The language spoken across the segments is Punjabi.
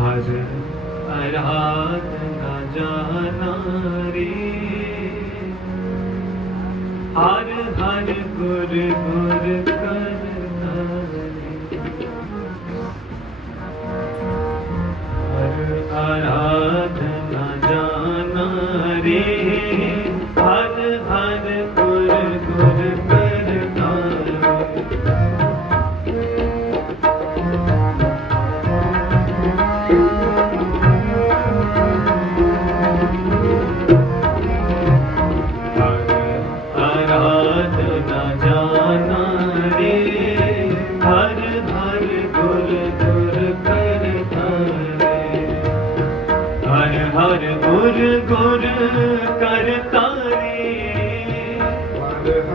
ਹਰ ਅਰਹਾਤ ਨਾ ਜਾਣਾ ਰੇ ਹਰ ਹਰ ਗੁਰ ਗੁਰ ਕਰ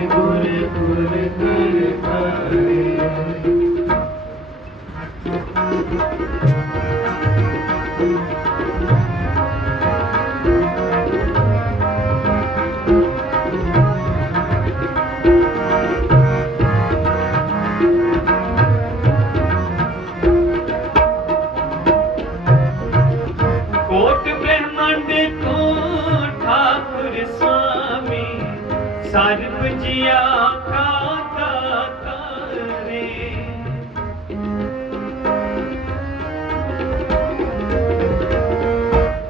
Thank you. ਸਰਬ ਜੀਆ ਕਾ ਤਾਰੇ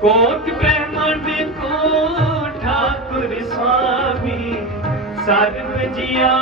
ਕੋਟ ਬ੍ਰਹਮੰਡ ਕੋ ਠਾਕੁਰ ਸੁਆਮੀ ਸਰਬ ਜੀਆ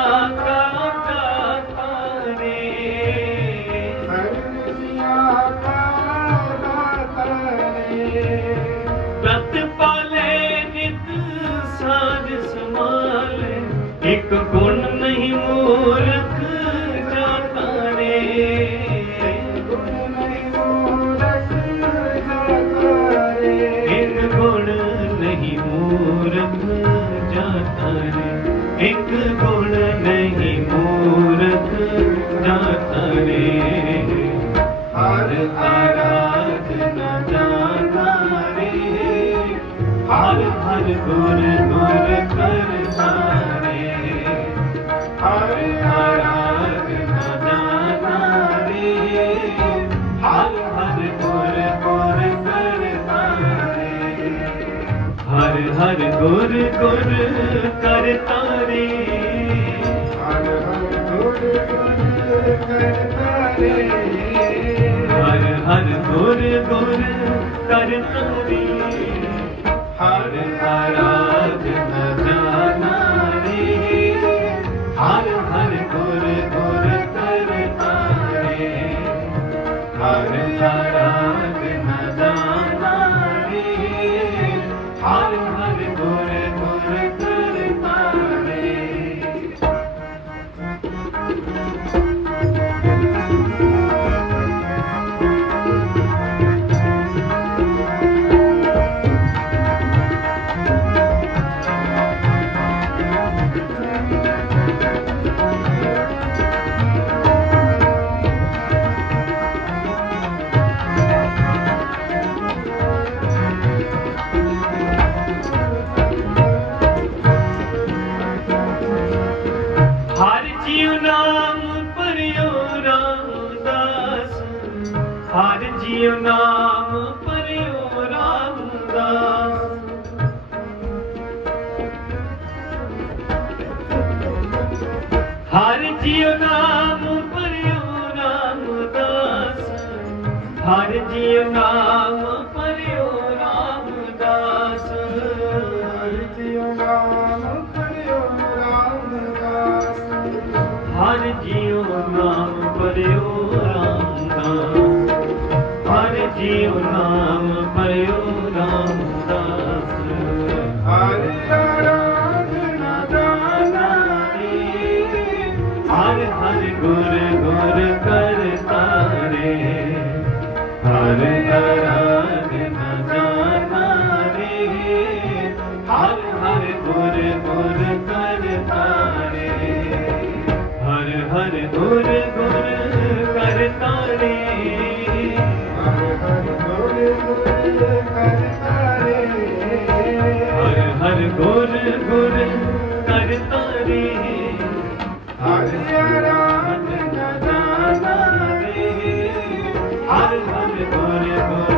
ਹਰ ਗੁਰ ਗੁਰ ਕਰ ਤਾਰੇ ਹਰ ਹਰ ਗੁਰ ਗੁਰ ਕਰ ਤਾਰੇ ਹਰ ਹਰ ਗੁਰ ਗੁਰ ਕਰ ਤਾਰੇ Música ਜਿਉ ਨਾਮ ਪਰਿਉ ਰਾਮਦਾਸ ਹਰ ਜਿਉ ਨਾਮ ਪਰਿਉ ਰਾਮਦਾਸ ਹਰ ਜਿਉ ਨਾਮ ਪਰਿਉ ਰਾਮਦਾਸ ਹਰ ਜਿਉ ਨਾਮ ਹਰ ਹਰ ਗੁਰ ਗੁਰ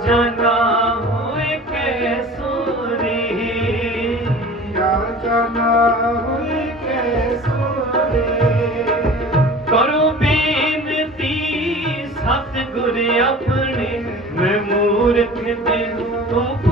जना हुए के सूरी या जना हुए के सूरी करो बेनती सतगुर अपने मैं मूर्ख दिल तो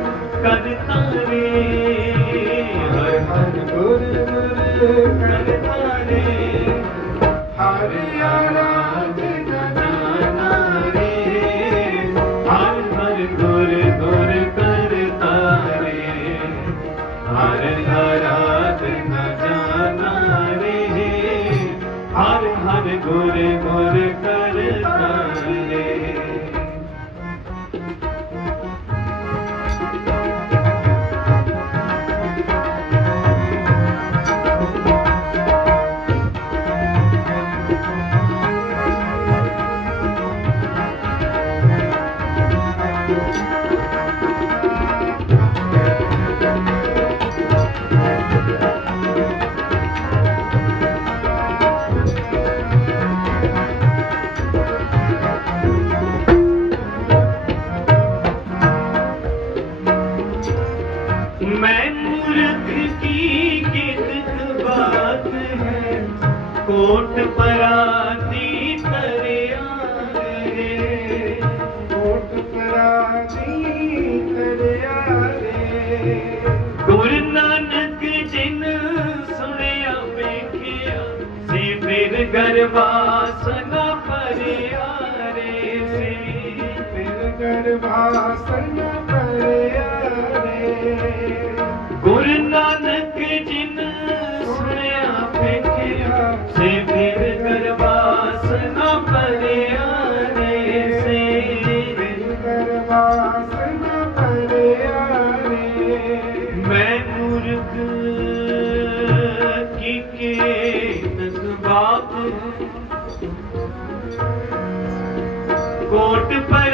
ਕੋਟ ਰੇ। ਕੋਟ ਪਰਾਤੀ ਤਰਿਆ ਰੇ। ਗੁਰ ਨਾਨਕ ਜਿਨ ਸੁਣਿਆ ਵੇਖਿਆ ਸੇ ਫਿਰ ਗਰਵਾਸਨਾ ਪਰਿਆ ਰੇ ਸੇ। ਫਿਰ ਗਰਵਾਸਨਾ ਕੋਟ ਪਰ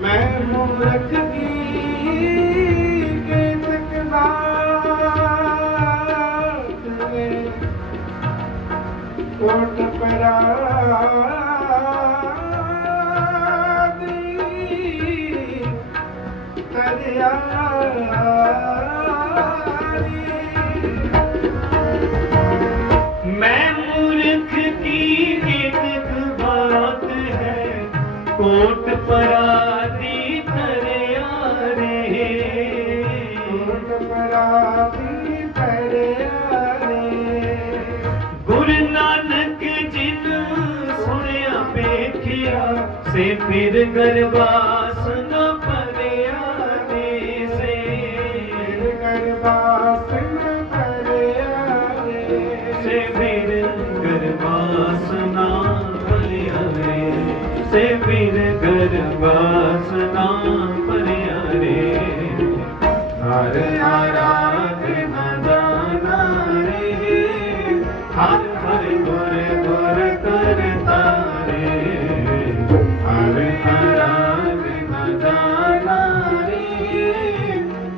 ਮੈਂ ਮੂਰਖ ਦੀ दरबार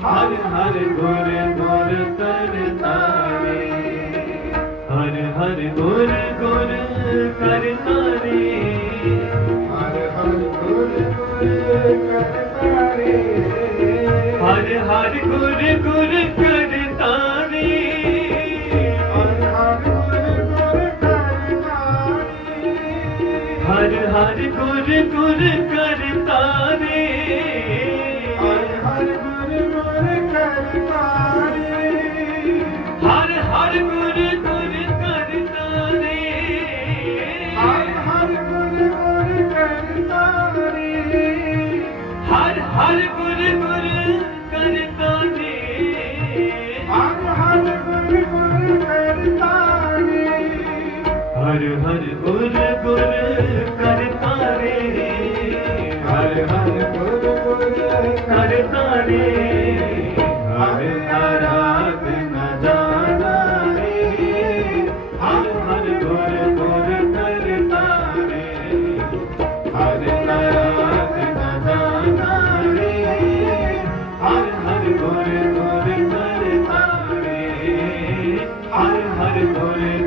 ਹਰ ਹਰ ਗੁਰ ਗੁਰ ਕਰ ਤਾਰੇ। ਹਰ ਹਰ ਗੁਰ ਗੁਰ ਕਰ ਹਰ ਹਰ ਗੁਰ ਗੁਰ ਕਰ ਤਾਰੇ। ਹਰ ਹਰ ਹਰ ਹਰ ਗੁਰ ਗੁਰ ਕਰ ਹਰ ਗੁਰ ਗੁਰ ਕਰਤਾ ਰੇ ਹਰ ਹਰ ਗੁਰ ਗੁਰ ਕਰਤਾ ਰੇ ਹਰ ਆਰਾਧ ਨਾ ਜਾਣਾ ਰੇ ਹਰ ਹਰ ਗੁਰ ਗੁਰ ਕਰਤਾ ਰੇ ਹਰ ਆਰਾਧ ਨਾ ਜਾਣਾ ਰੇ ਹਰ ਹਰ ਗੁਰ ਗੁਰ ਕਰਤਾ ਰੇ ਹਰ ਹਰ ਗੁਰ